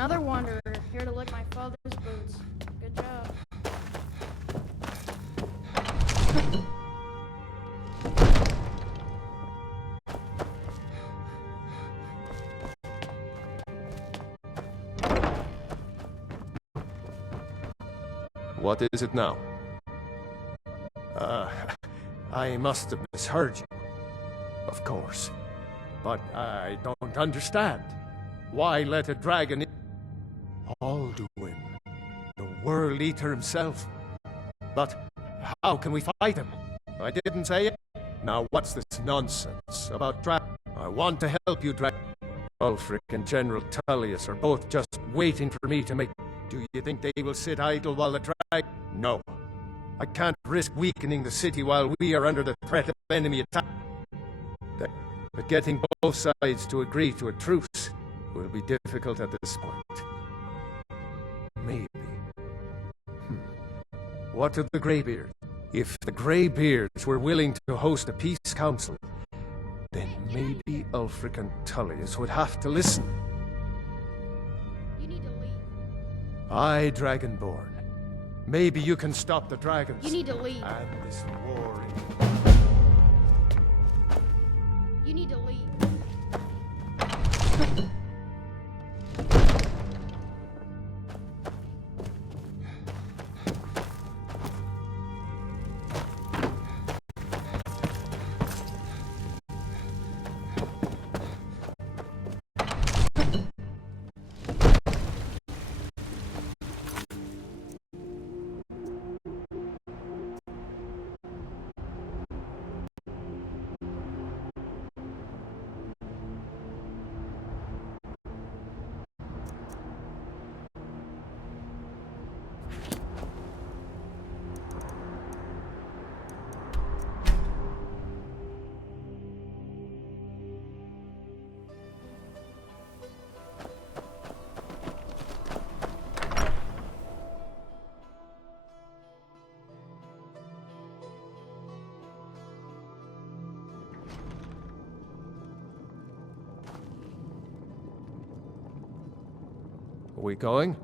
another wanderer, here to lick my father's boots. Good job. What is it now? I must have misheard you. Of course. But I don't understand. Why let a dragon in? Alduin, the World Eater himself. But how can we fight him? I didn't say it. Now what's this nonsense about dragon? I want to help you, dragon. Ulfric and General Tullius are both just waiting for me to make... Do you think they will sit idle while the dragon... No. I can't risk weakening the city while we are under the threat of enemy attack. But getting both sides to agree to a truce will be difficult at this point. Maybe. What of the Greybeards? If the Greybeards were willing to host a peace council, then maybe Ulfric and Tullius would have to listen. You need to leave. Aye, Dragonborn. Maybe you can stop the dragons. You need to leave. And this war. You need to leave. Are we going?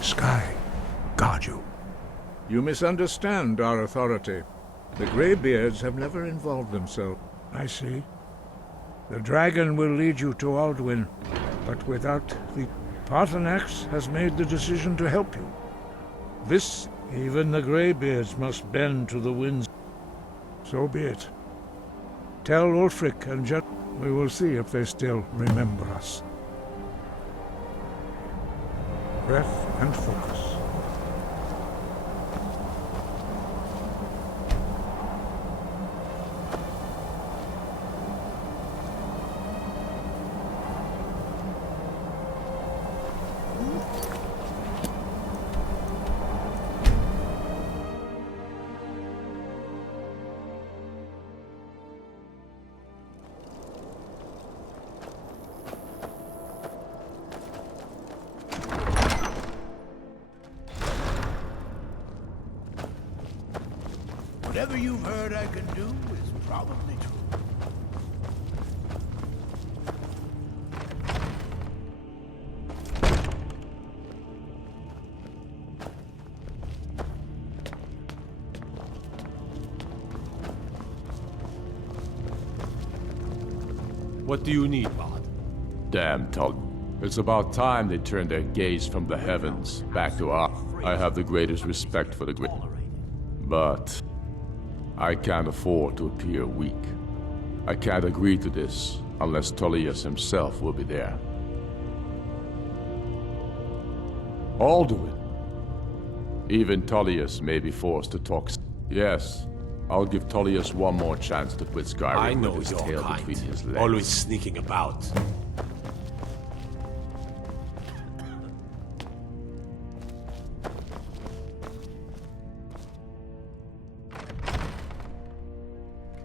Sky, guard you. You misunderstand our authority. The Greybeards have never involved themselves. I see. The dragon will lead you to Alduin, but without the Paarthurnax has made the decision to help you. This, even the Greybeards must bend to the winds. So be it. Tell Ulfric and Jet. We will see if they still remember us. Breath and focus. Whatever you've heard I can do is probably true. What do you need, Mod? Damn, Tug. It's about time they turned their gaze from the heavens back to us. I have the greatest respect for the great, but I can't afford to appear weak. I can't agree to this unless Tullius himself will be there. Alduin. Even Tullius may be forced to talk. Yes, I'll give Tullius one more chance to quit Skyrim I know with his your tail kind. between his legs. Always sneaking about.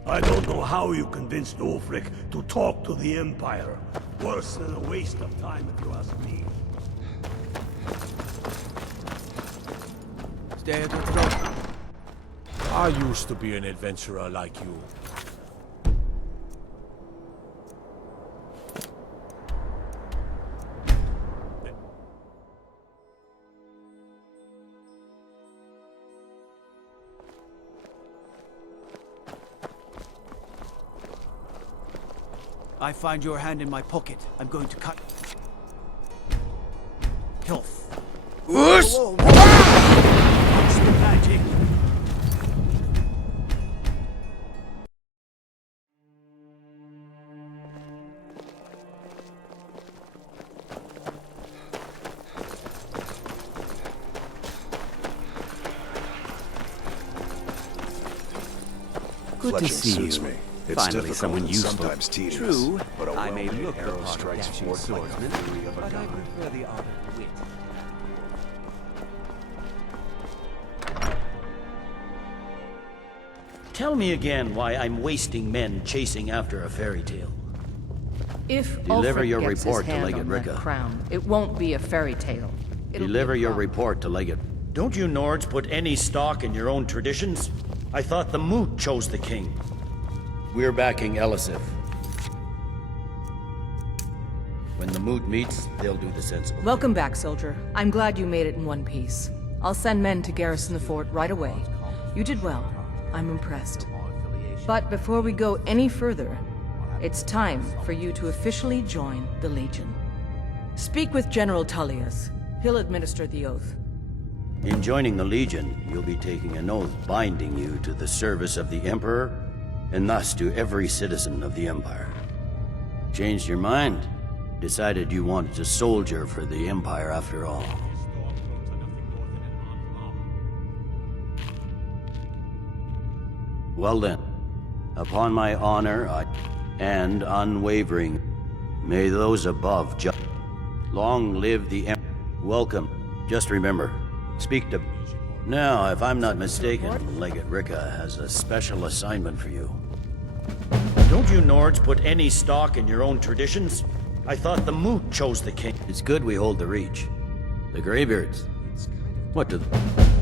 I don't know how you convinced Ulfric to talk to the Empire. Worse than a waste of time, if you ask me. Stay at the throne. I used to be an adventurer like you. I find your hand in my pocket. I'm going to cut. Health. Whoa, whoa, whoa. What's the magic? Good to see suits you. me. It's Finally, difficult someone and useful. sometimes tedious, True, but a I may well-made look the arrow part of strikes dashing forth like the swordsman, fury of a but I god. prefer the art of wit. Tell me again why I'm wasting men chasing after a fairy tale. If Deliver Ulfric your gets report his to hand Legate on that Ricca. crown, it won't be a fairy tale. It'll be Deliver a your problem. report to Legate. Don't you Nords put any stock in your own traditions? I thought the Moot chose the king. We're backing Elisif. When the Moot meets, they'll do the sensible. Welcome back, soldier. I'm glad you made it in one piece. I'll send men to garrison the fort right away. You did well. I'm impressed. But before we go any further, it's time for you to officially join the Legion. Speak with General Tullius. He'll administer the oath. In joining the Legion, you'll be taking an oath binding you to the service of the Emperor, and thus to every citizen of the Empire. Changed your mind? Decided you wanted to soldier for the Empire after all. Well then, upon my honor and unwavering, may those above long live the Emperor. Welcome. Just remember, speak to... Now, if I'm not mistaken, Legate Ricca has a special assignment for you. Don't you Nords put any stock in your own traditions? I thought the Moot chose the king. It's good we hold the Reach. The Greybeards. What do...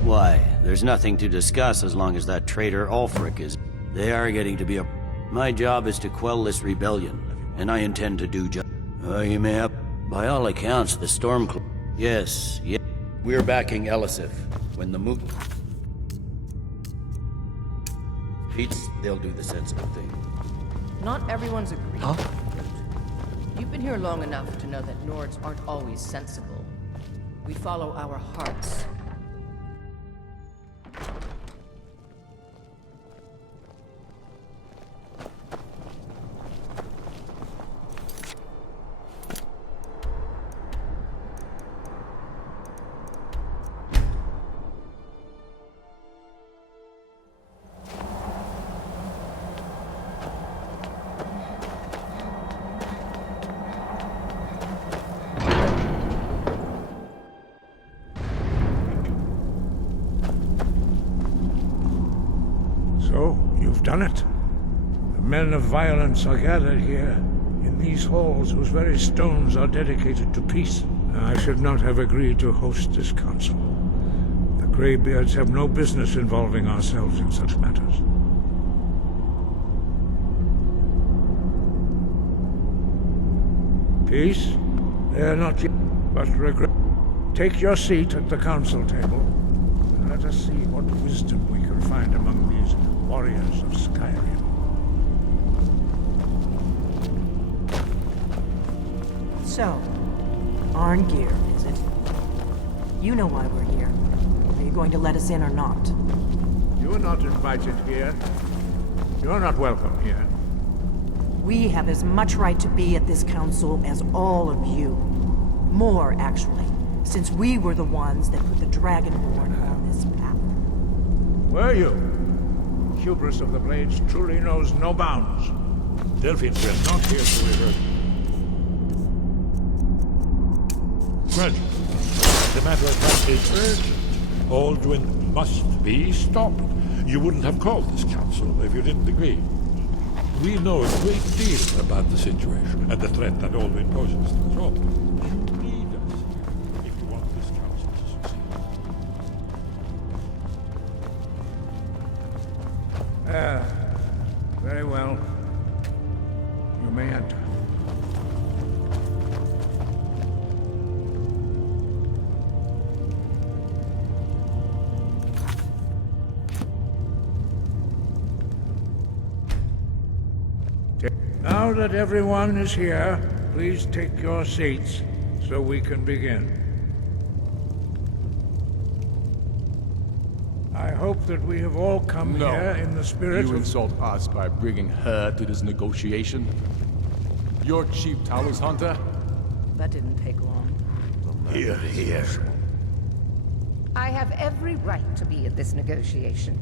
Why, there's nothing to discuss as long as that traitor Ulfric is... They are getting to be a... My job is to quell this rebellion, and I intend to do just... you may have... By all accounts, the Stormcloak... Yes. We're backing Elisif. When the Moot... Beats, they'll do the sensible thing. Not everyone's agreed. Huh? You've been here long enough to know that Nords aren't always sensible. We follow our hearts. So, you've done it. The men of violence are gathered here, in these halls whose very stones are dedicated to peace. I should not have agreed to host this council. The Greybeards have no business involving ourselves in such matters. Peace? They are not yet, but regret. Take your seat at the council table, and let us see what wisdom we can find among these warriors of Skyrim. So, Arngeir, is it? You know why we're here. Are you going to let us in or not? You are not invited here. You are not welcome here. We have as much right to be at this council as all of you. More, actually, since we were the ones that put the Dragonborn on this path. Were you? Hubris of the Blades truly knows no bounds. Delphine, we're not here to revert. Granted, the matter at hand is urgent. Alduin must be stopped. You wouldn't have called this council if you didn't agree. We know a great deal about the situation and the threat that Alduin poses to us all. You need us if you want this council to succeed. Very well. You may enter. Now that everyone is here, please take your seats so we can begin. I hope that we have all come here in the spirit You of... insult us by bringing her to this negotiation? You're Chief Towers Hunter? That didn't take long. Here, here. I have every right to be at this negotiation.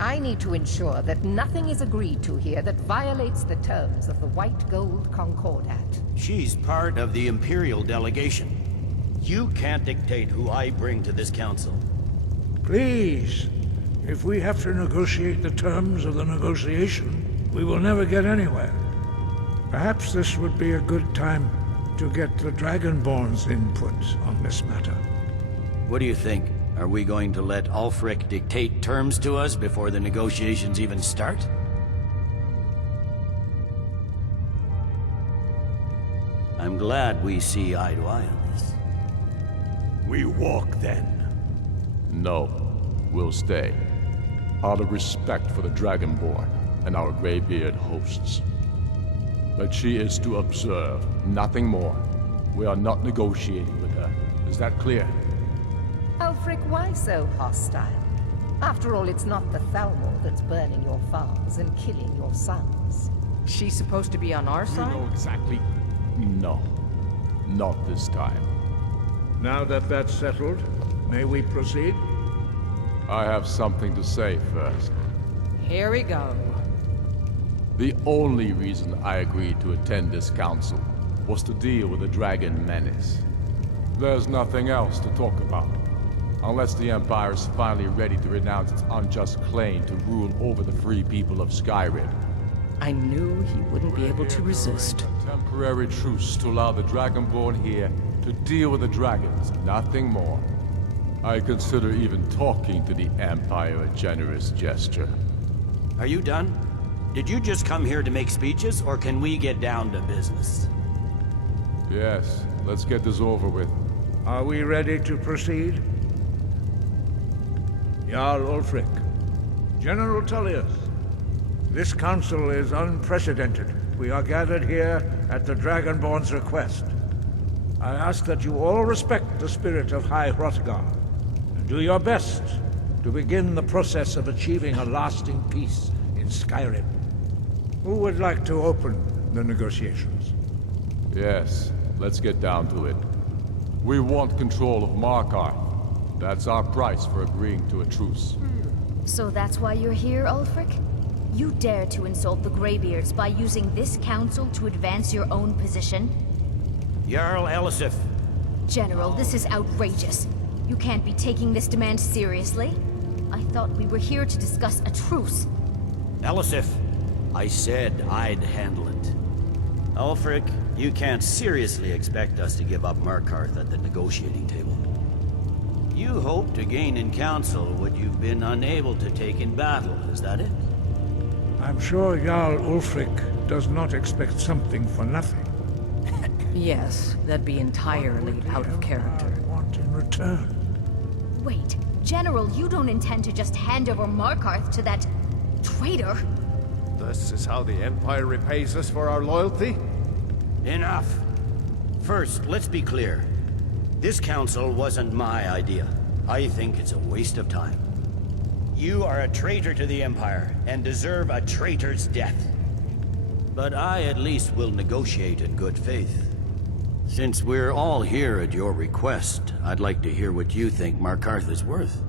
I need to ensure that nothing is agreed to here that violates the terms of the White Gold Concordat. She's part of the Imperial delegation. You can't dictate who I bring to this council. Please, if we have to negotiate the terms of the negotiation, we will never get anywhere. Perhaps this would be a good time to get the Dragonborn's input on this matter. What do you think? Are we going to let Ulfric dictate terms to us before the negotiations even start? I'm glad we see eye to eye on this. We walk then. No, we'll stay. Out of respect for the Dragonborn and our Greybeard hosts. But she is to observe, nothing more. We are not negotiating with her. Is that clear? Ulfric, why so hostile? After all, it's not the Thalmor that's burning your farms and killing your sons. She's supposed to be on our You side? know exactly... No. Not this time. Now that that's settled, may we proceed? I have something to say first. Here we go. The only reason I agreed to attend this council was to deal with the Dragon Menace. There's nothing else to talk about. Unless the Empire is finally ready to renounce its unjust claim to rule over the free people of Skyrim. I knew he wouldn't be able to resist. A temporary truce to allow the Dragonborn here to deal with the dragons, nothing more. I consider even talking to the Empire a generous gesture. Are you done? Did you just come here to make speeches, or can we get down to business? Yes, let's get this over with. Are we ready to proceed? Jarl Ulfric, General Tullius, this council is unprecedented. we are gathered here at the Dragonborn's request. I ask that you all respect the spirit of High Hrothgar, and do your best to begin the process of achieving a lasting peace in Skyrim. Who would like to open the negotiations? Yes, let's get down to it. We want control of Markarth. That's our price for agreeing to a truce. So that's why you're here, Ulfric? You dare to insult the Greybeards by using this council to advance your own position? Jarl Elisif. General, this is outrageous. You can't be taking this demand seriously. I thought we were here to discuss a truce. Elisif, I said I'd handle it. Ulfric, you can't seriously expect us to give up Markarth at the negotiating table. You hope to gain in council what you've been unable to take in battle, is that it? I'm sure Jarl Ulfric does not expect something for nothing. Yes, that'd be entirely out of character. Want in return? Wait, General, you don't intend to just hand over Markarth to that traitor? This is how the Empire repays us for our loyalty? Enough. First, let's be clear. This council wasn't my idea. I think it's a waste of time. You are a traitor to the Empire, and deserve a traitor's death. But I at least will negotiate in good faith. Since we're all here at your request, I'd like to hear what you think Markarth is worth.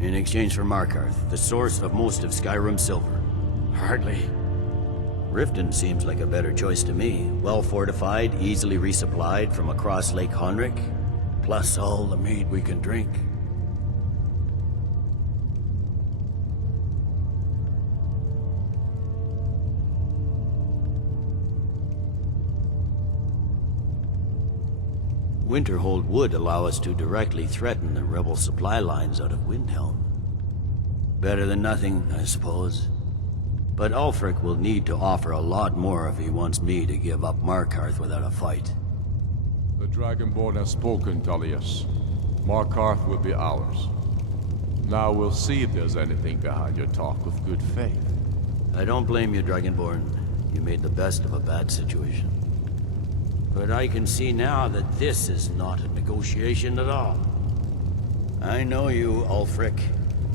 In exchange for Markarth, the source of most of Skyrim's silver. Hardly. Riften seems like a better choice to me. Well fortified, easily resupplied from across Lake Honric, plus all the mead we can drink. Winterhold would allow us to directly threaten the rebel supply lines out of Windhelm. Better than nothing, I suppose. But Ulfric will need to offer a lot more if he wants me to give up Markarth without a fight. The Dragonborn has spoken, Tullius. Markarth will be ours. Now we'll see if there's anything behind your talk of good faith. I don't blame you, Dragonborn. You made the best of a bad situation. But I can see now that this is not a negotiation at all. I know you, Ulfric.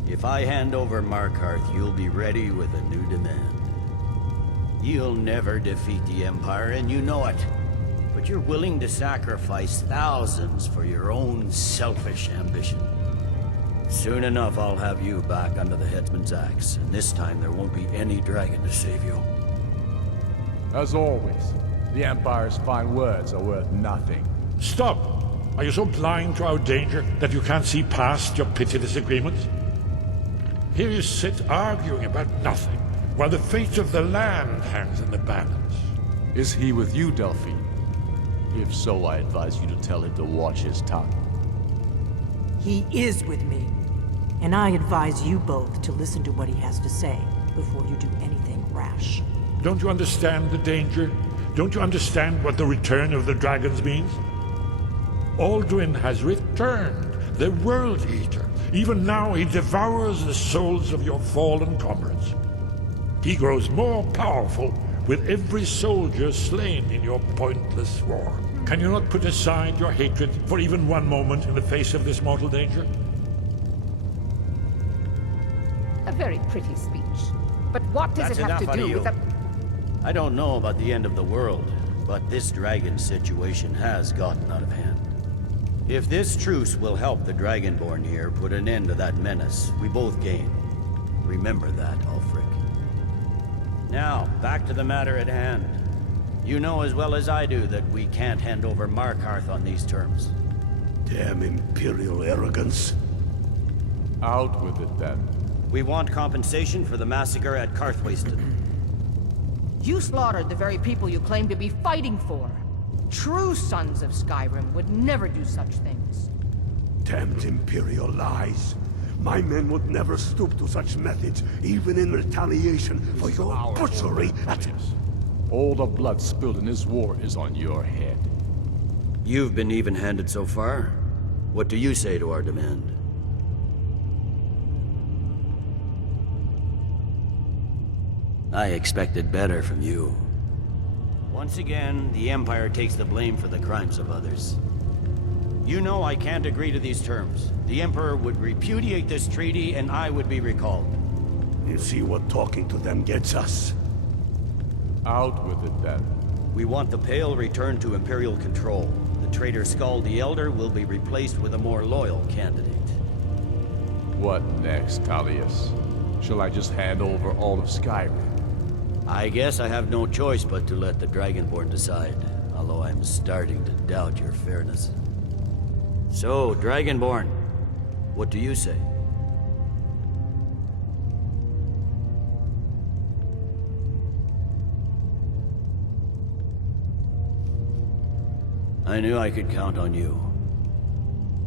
If I hand over Markarth, you'll be ready with a new demand. You'll never defeat the Empire, and you know it. But you're willing to sacrifice thousands for your own selfish ambition. Soon enough, I'll have you back under the headsman's axe, and this time there won't be any dragon to save you. As always, the Empire's fine words are worth nothing. Stop! Are you so blind to our danger that you can't see past your petty disagreements? Here you sit arguing about nothing, while the fate of the land hangs in the balance. Is he with you, Delphine? If so, I advise you to tell him to watch his tongue. He is with me. And I advise you both to listen to what he has to say before you do anything rash. Don't you understand the danger? Don't you understand what the return of the dragons means? Alduin has returned, the World Eater. Even now he devours the souls of your fallen comrades. He grows more powerful with every soldier slain in your pointless war. Can you not put aside your hatred for even one moment in the face of this mortal danger? A very pretty speech. But what does it have to do with the... I don't know about the end of the world, but this dragon situation has gotten out of hand. If this truce will help the Dragonborn here put an end to that menace, we both gain. Remember that, Ulfric. Now, back to the matter at hand. You know as well as I do that we can't hand over Markarth on these terms. Damn Imperial arrogance. Out with it, then. We want compensation for the massacre at Karthwasten. You slaughtered the very people you claim to be fighting for. True sons of Skyrim would never do such things. Damned Imperial lies. My men would never stoop to such methods, even in retaliation for your butchery at... All the blood spilled in this war is on your head. You've been even-handed so far. What do you say to our demand? I expected better from you. Once again, the Empire takes the blame for the crimes of others. You know I can't agree to these terms. The Emperor would repudiate this treaty and I would be recalled. You see what talking to them gets us. Out with it then. We want the Pale returned to Imperial control. The traitor Skull the Elder will be replaced with a more loyal candidate. What next, Tullius? Shall I just hand over all of Skyrim? I guess I have no choice but to let the Dragonborn decide, although I'm starting to doubt your fairness. So, Dragonborn, what do you say? I knew I could count on you.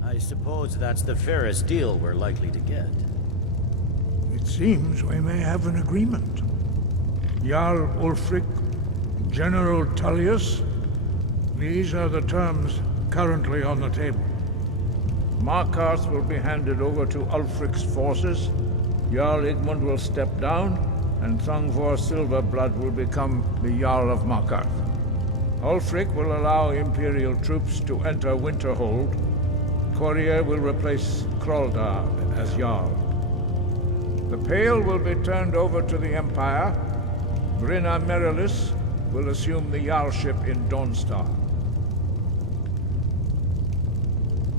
I suppose that's the fairest deal we're likely to get. It seems we may have an agreement. Jarl Ulfric, General Tullius, these are the terms currently on the table. Markarth will be handed over to Ulfric's forces, Jarl Igmund will step down, and Thungvor Silverblood will become the Jarl of Markarth. Ulfric will allow Imperial troops to enter Winterhold. Courier will replace Kraldar as Jarl. The Pale will be turned over to the Empire. Brinna Merilis will assume the Jarlship in Dawnstar.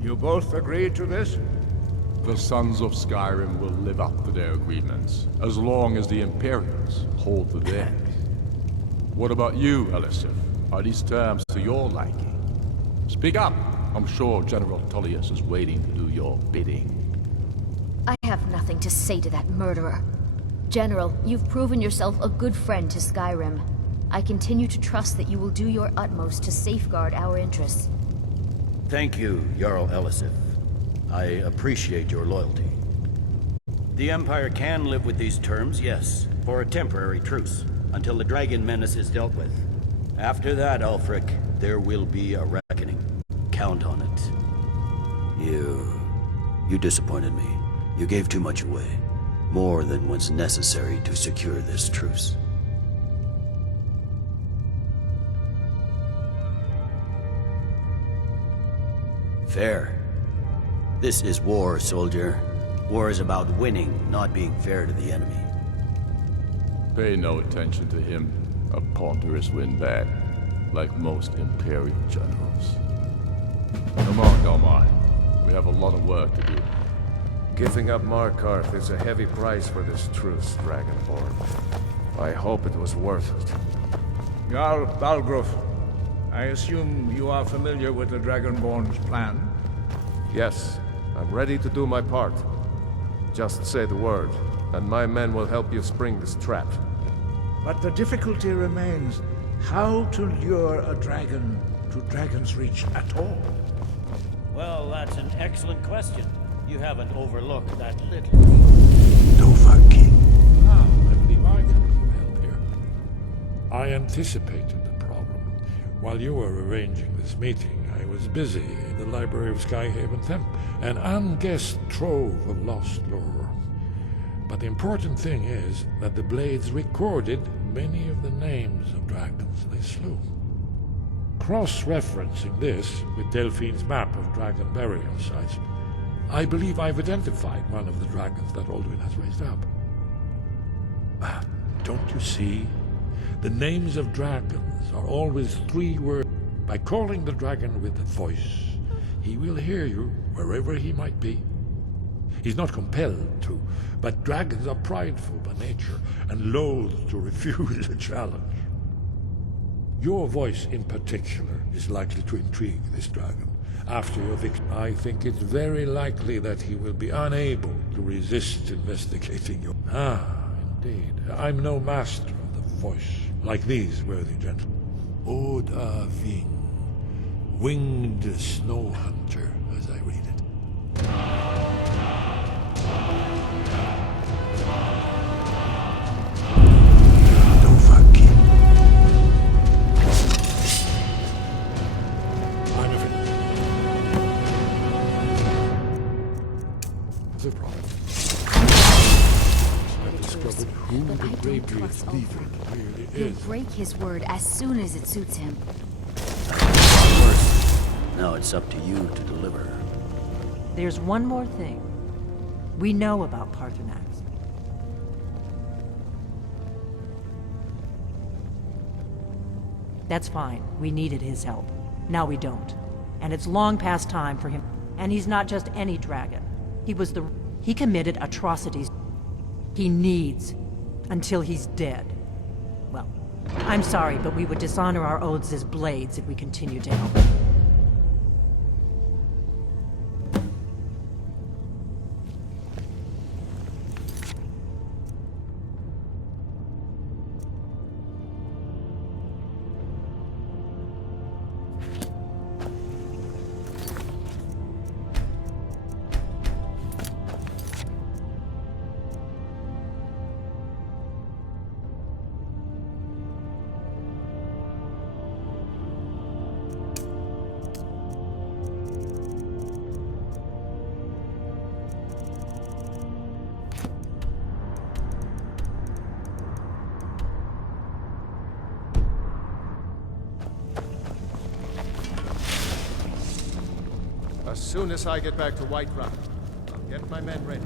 You both agree to this? The Sons of Skyrim will live up to their agreements, as long as the Imperials hold to theirs. What about you, Elisif? Are these terms to your liking? Speak up! I'm sure General Tullius is waiting to do your bidding. I have nothing to say to that murderer. General, you've proven yourself a good friend to Skyrim. I continue to trust that you will do your utmost to safeguard our interests. Thank you, Jarl Elisif. I appreciate your loyalty. The Empire can live with these terms, yes, for a temporary truce, until the Dragon Menace is dealt with. After that, Ulfric, there will be a reckoning. Count on it. You disappointed me. You gave too much away. More than was necessary to secure this truce. Fair. This is war, soldier. War is about winning, not being fair to the enemy. Pay no attention to him. A ponderous windbag, like most Imperial generals. Come on, Galmar. We have a lot of work to do. Giving up Markarth is a heavy price for this truce, Dragonborn. I hope it was worth it. Jarl Balgruuf, I assume you are familiar with the Dragonborn's plan? Yes, I'm ready to do my part. Just say the word, and my men will help you spring this trap. But the difficulty remains how to lure a dragon to Dragon's Reach at all. Well, that's an excellent question. You haven't overlooked that little... Dovahkiin. I believe I can be of help here. I anticipated the problem. While you were arranging this meeting, I was busy in the library of Skyhaven Temple, an unguessed trove of lost lore. But the important thing is that the Blades recorded many of the names of dragons they slew. Cross-referencing this with Delphine's map of dragon burial sites, I believe I've identified one of the dragons that Alduin has raised up. Don't you see? The names of dragons are always 3 words. By calling the dragon with a voice, he will hear you wherever he might be. He's not compelled to, but dragons are prideful by nature and loath to refuse a challenge. Your voice in particular is likely to intrigue this dragon. After your victory, I think it's very likely that he will be unable to resist investigating you. Indeed. I'm no master of the voice, like these worthy gentlemen. Oda Ving, winged snow hunter, as I read it. You, but the I don't Greybeard's trust leader, Ulfric. really He'll is. break his word as soon as it suits him. Now it's up to you to deliver. There's one more thing. We know about Paarthurnax. That's fine. We needed his help. Now we don't. And it's long past time for him. And he's not just any dragon. He committed atrocities he needs until he's dead. Well, I'm sorry, but we would dishonor our oaths as blades if we continue to help him. As soon as I get back to Whiterun, I'll get my men ready.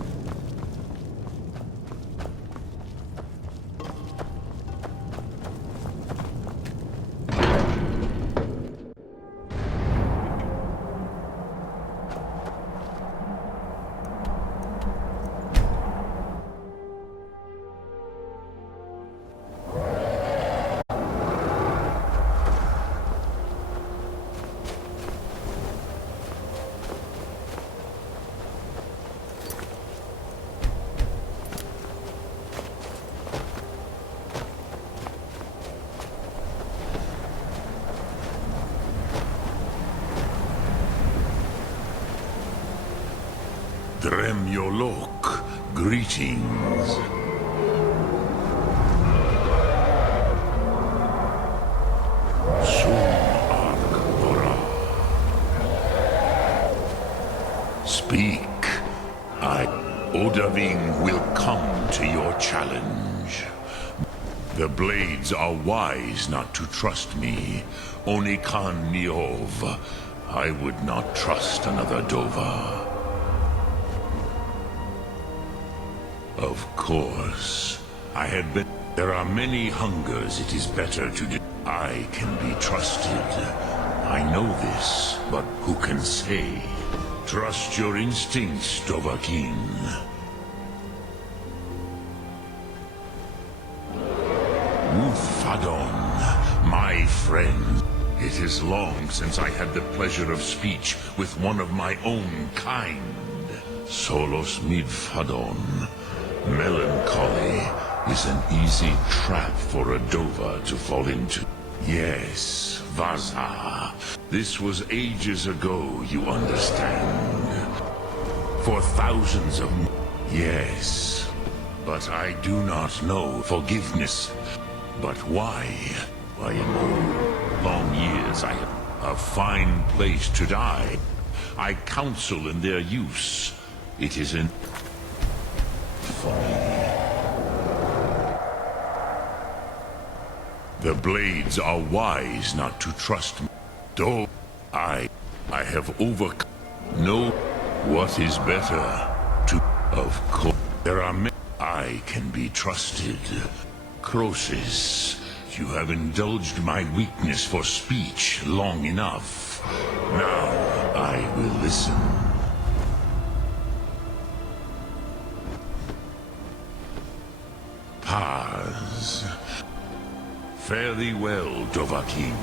Dremyolok, greetings. Speak. Odahviing will come to your challenge. The blades are wise not to trust me. Onikan Niov. I would not trust another Dova. Of course. I had been... There are many hungers it is better to do. I can be trusted. I know this, but who can say? Trust your instincts, Dovahkiin. Ulfadon, my friend. It is long since I had the pleasure of speech with one of my own kind. Solos Midfadon. Melancholy is an easy trap for a Dova to fall into. Yes, Vaza. This was ages ago, you understand. For thousands of... Yes. But I do not know forgiveness. But why? I am old. Long years I have a fine place to die. I counsel in their use. It is in... for me. The blades are wise not to trust me. Though I have overcome. Know what is better to... Of course, there are many. I can be trusted. Croesus, you have indulged my weakness for speech long enough. Now I will listen. Paz. Fare thee well, Dovahkiin.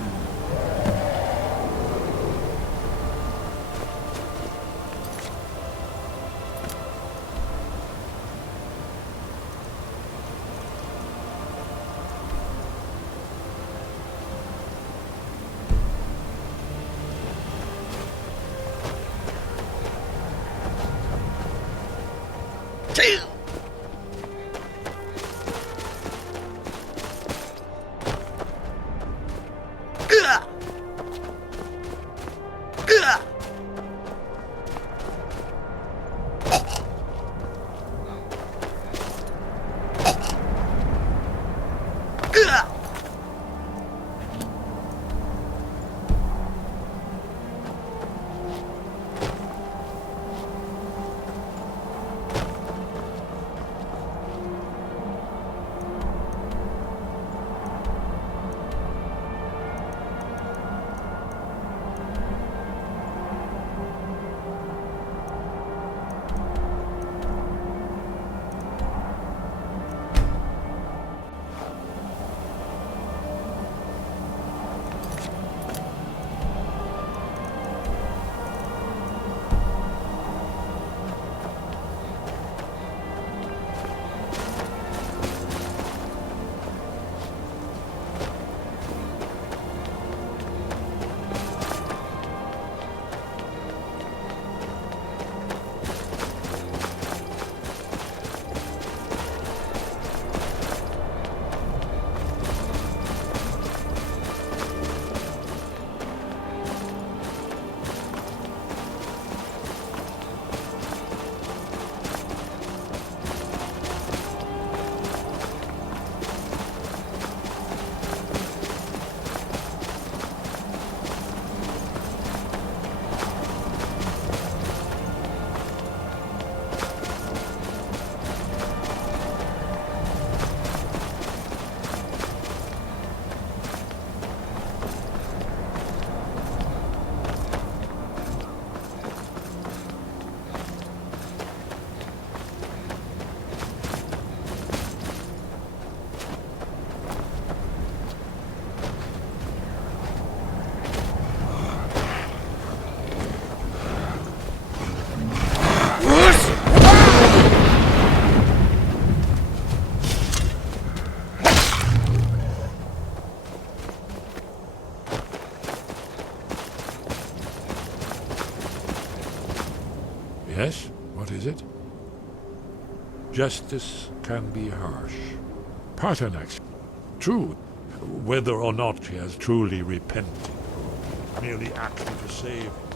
Yes? What is it? Justice can be harsh. Paternax, true, whether or not he has truly repented, merely acting to save himself.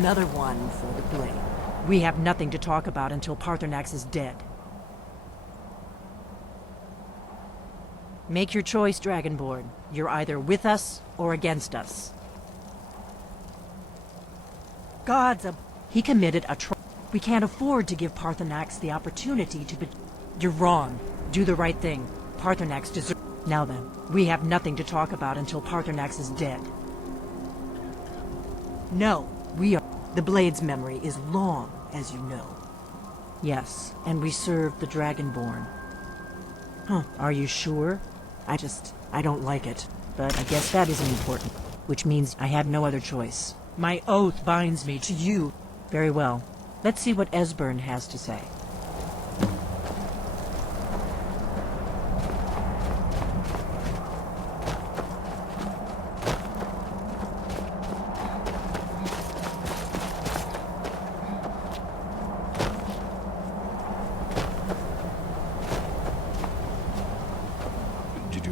Another one for the blade. We have nothing to talk about until Paternax is dead. Make your choice, Dragonborn. You're either with us or against us. Gods, he committed a we can't afford to give Paternax the opportunity to You're wrong. Do the right thing. Paternax deserves... Now then, we have nothing to talk about until Paternax is dead. No, we are... The Blade's memory is long, as you know. Yes, and we serve the Dragonborn. Huh, are you sure? I don't like it. But I guess that isn't important. Which means I had no other choice. My oath binds me to you. Very well. Let's see what Esbern has to say.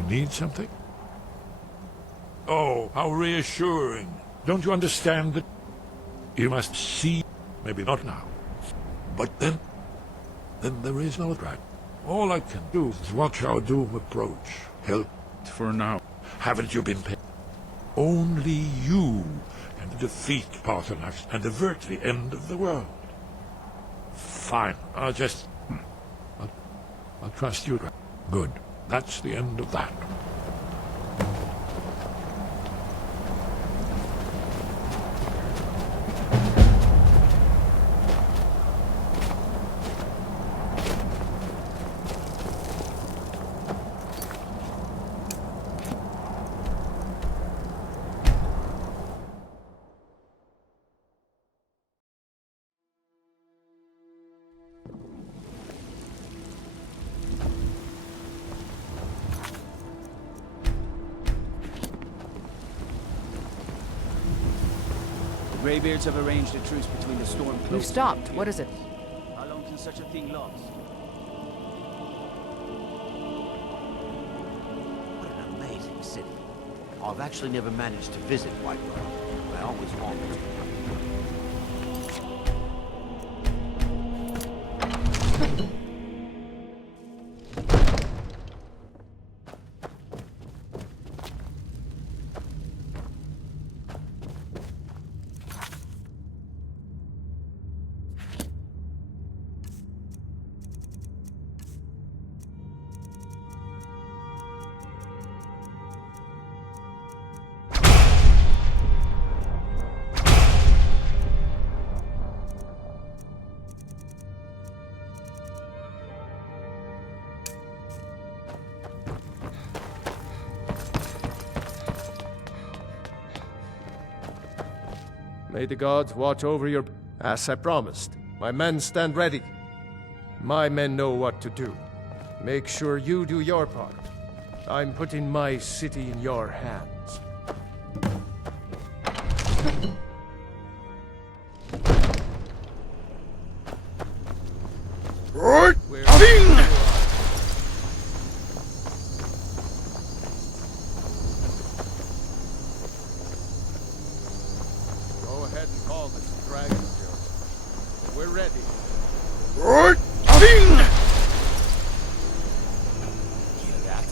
need something? Oh, how reassuring. Don't you understand that you must see? Maybe not now. But then there is no dragon. All I can do is watch our doom approach. Help for now. Haven't you been paid? Only you can defeat Parthenax and avert the end of the world. Fine, I'll trust you. Good. That's the end of that. Greybeards have arranged a truce between the storm. We've stopped. What is it? How long can such a thing last? What an amazing city. I've actually never managed to visit Whiterun. I always wanted to. May the gods watch over your... As I promised, my men stand ready. My men know what to do. Make sure you do your part. I'm putting my city in your hands. Go ahead and call this dragon, Joe. We're ready. Hear that?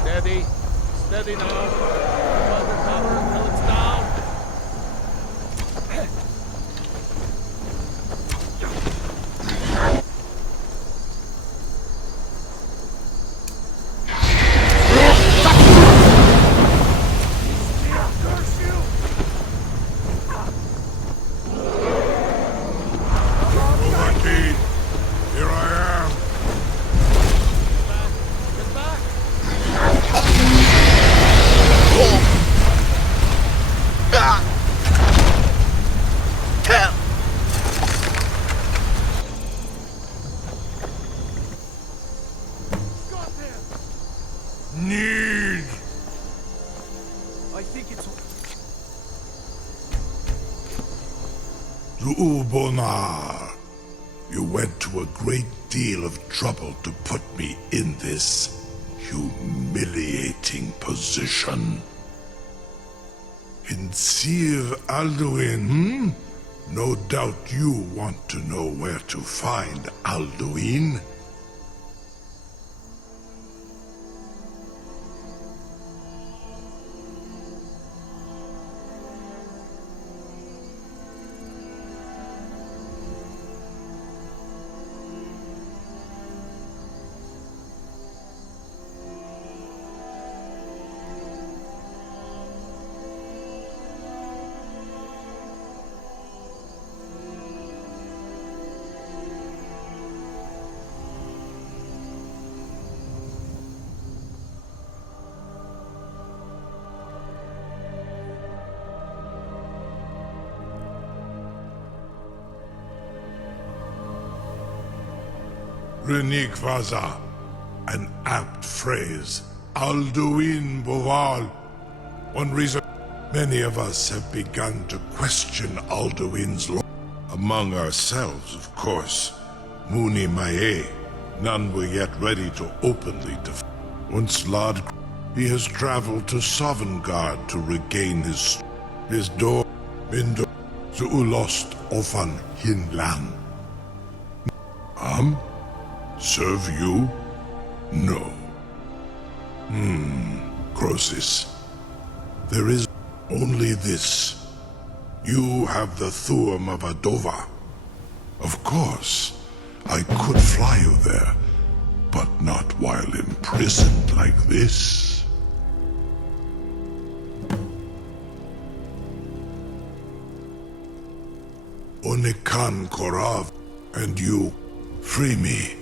Steady. Steady now. Under cover until it's down. Here I am. Get back. Need. I think it's... Lu'ubonar, you went to a great deal of trouble to put me in this humiliating position. In Sir Alduin, No doubt you want to know where to find Alduin. Renikvaza, An apt phrase. Alduin Boval. One reason many of us have begun to question Alduin's law. Among ourselves, of course. SkyrimAE. None were yet ready to openly defend. Once Lord, he has traveled to Sovngarde to regain his door, Bindo, to Ulost Ofan Hinlan. Serve you? No. Croesus. There is only this. You have the Thuum of Adova. Of course, I could fly you there, but not while imprisoned like this. Onikan Korav, and you, free me,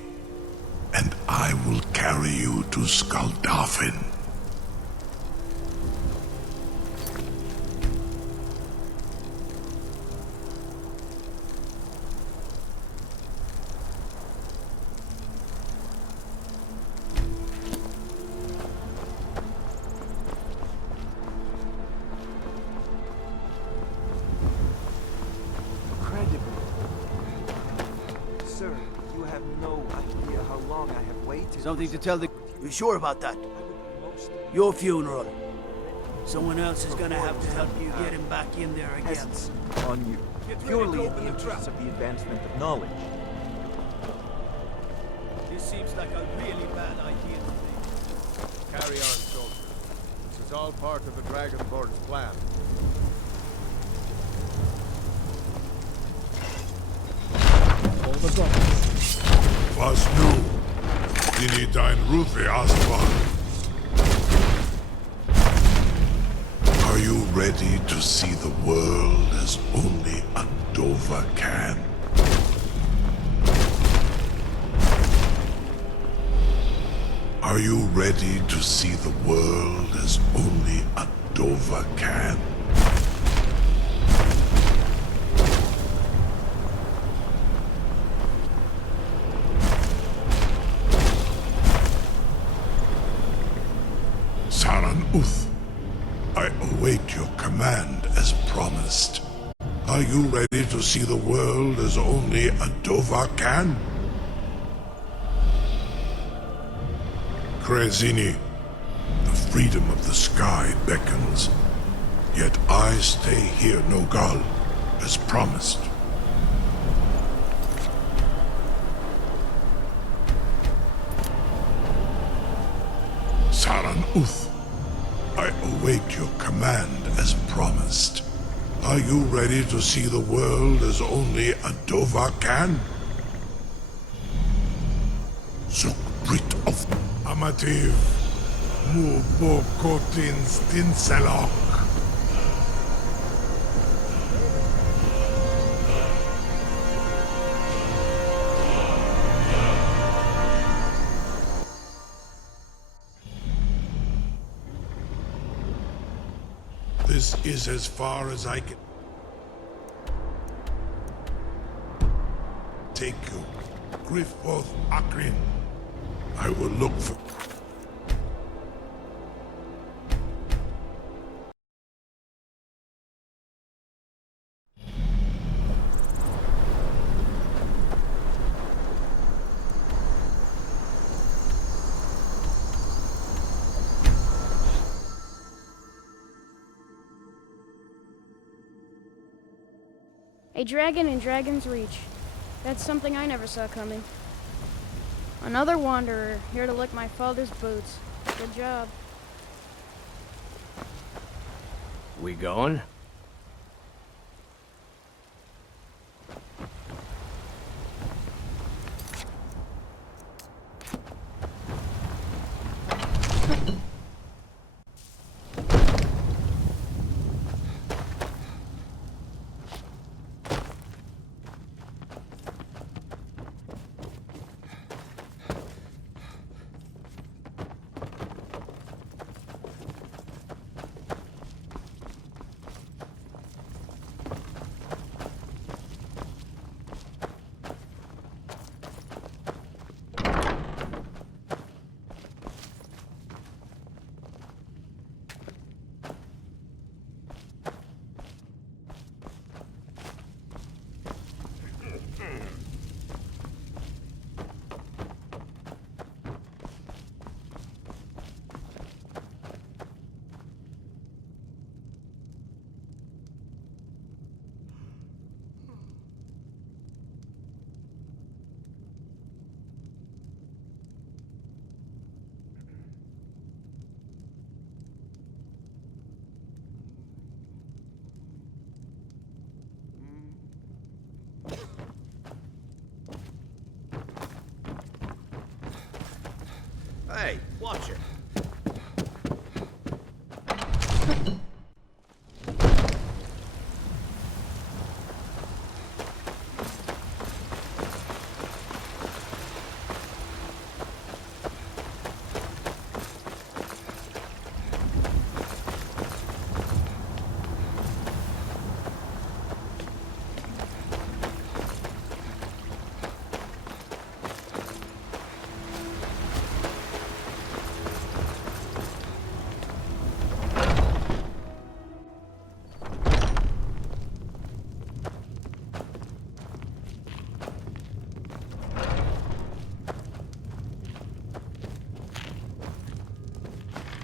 and I will carry you to Skaldafin. Something to tell the... You sure about that? Your funeral. Someone else is gonna have to help you get him back in there again. On you. Purely in the interest of the advancement of knowledge. This seems like a really bad idea to me. Carry on, soldier. This is all part of the Dragonborn's plan. All the dogs. Was nu. Dini dein Ruthi Aswan. Are you ready to see the world as only a Dova can? Are you ready to see the world as only a Dova can? I await your command as promised. Are you ready to see the world as only a Dova can? Krezini, the freedom of the sky beckons. Yet I stay here, Nogal, as promised. Saran Uth, I await your command as promised. Are you ready to see the world as only a Dova can? Zuk Brit of Amativ, Mu Bokotin Stinselok. This is as far as I can take you. Griffboth Akrin. I will look for... A dragon in Dragon's Reach. That's something I never saw coming. Another wanderer, here to lick my father's boots. Good job. We going? Hey, watch it.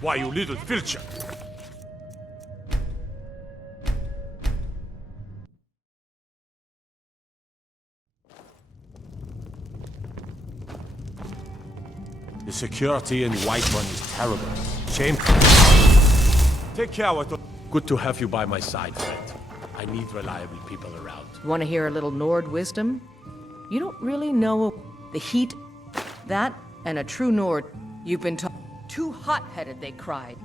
Why, you little filcher! The security in Whiterun is terrible. Shameful. Take care with the... Good to have you by my side, friend. I need reliable people around. Want to hear a little Nord wisdom? You don't really know the heat. That and a true Nord. You've been taught. Too hot-headed, they cried.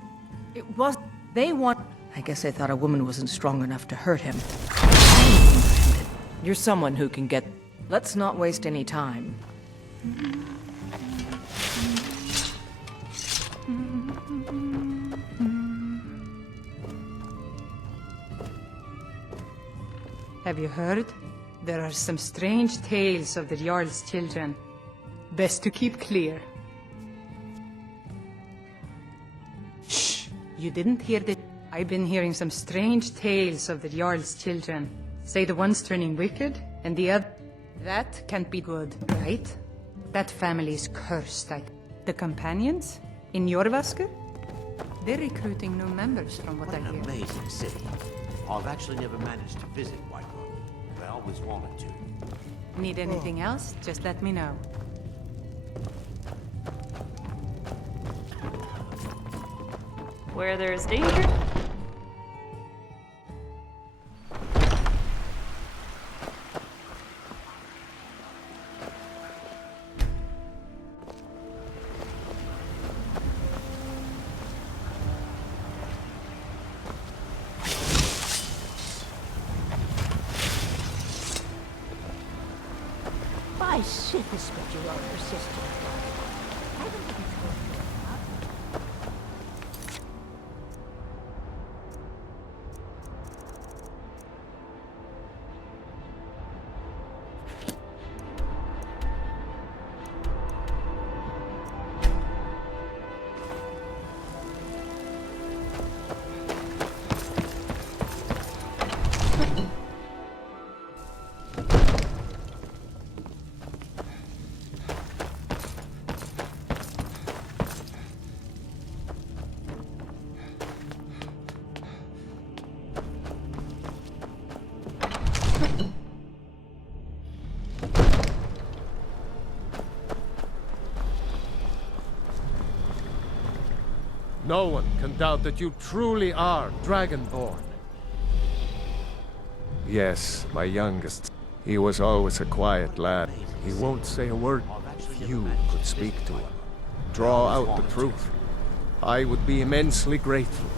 It was... They want... I guess they thought a woman wasn't strong enough to hurt him. You're someone who can get... Let's not waste any time. Have you heard? There are some strange tales of the Jarl's children. Best to keep clear. Shh! You didn't hear the... I've been hearing some strange tales of the Jarl's children. Say the one's turning wicked, and the other... That can't be good, right? That family is cursed. The companions? In Jorvaskr? They're recruiting new members from what I hear. What an amazing city. I've actually never managed to visit Whiterun, but I always wanted to. Need anything else? Just let me know. Where there's danger. I sit suspect you are persistent. I don't think it's going to No one can doubt that you truly are Dragonborn. Yes, my youngest. He was always a quiet lad. He won't say a word. If you could speak to him, draw out the truth, I would be immensely grateful.